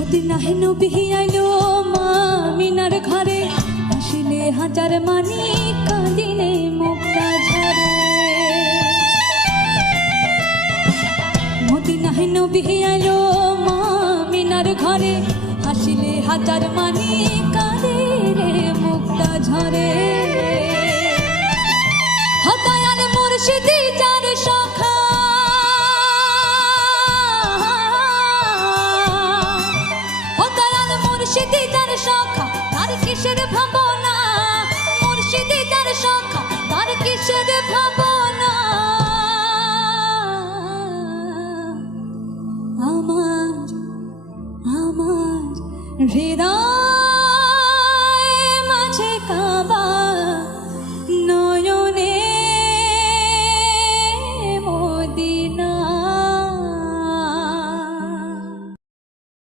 মদিনায় নবী আইলো মা মিনার ঘরে, আসিলে হাজার মানি কাঁদিলে মুক্তা ঝরে। মদিনায় নবী আইলো মা মিনার ঘরে, আসিলে হাজার মানি কাঁদিলে মুক্তা ঝরে। হতায়াল মুর্শিদি যার সখা, মুর্শিদি যার সখা তার কিসের ভাবনা, মুর্শিদি যার সখা তার কিসের ভাবনা। আমার আমার হৃদয়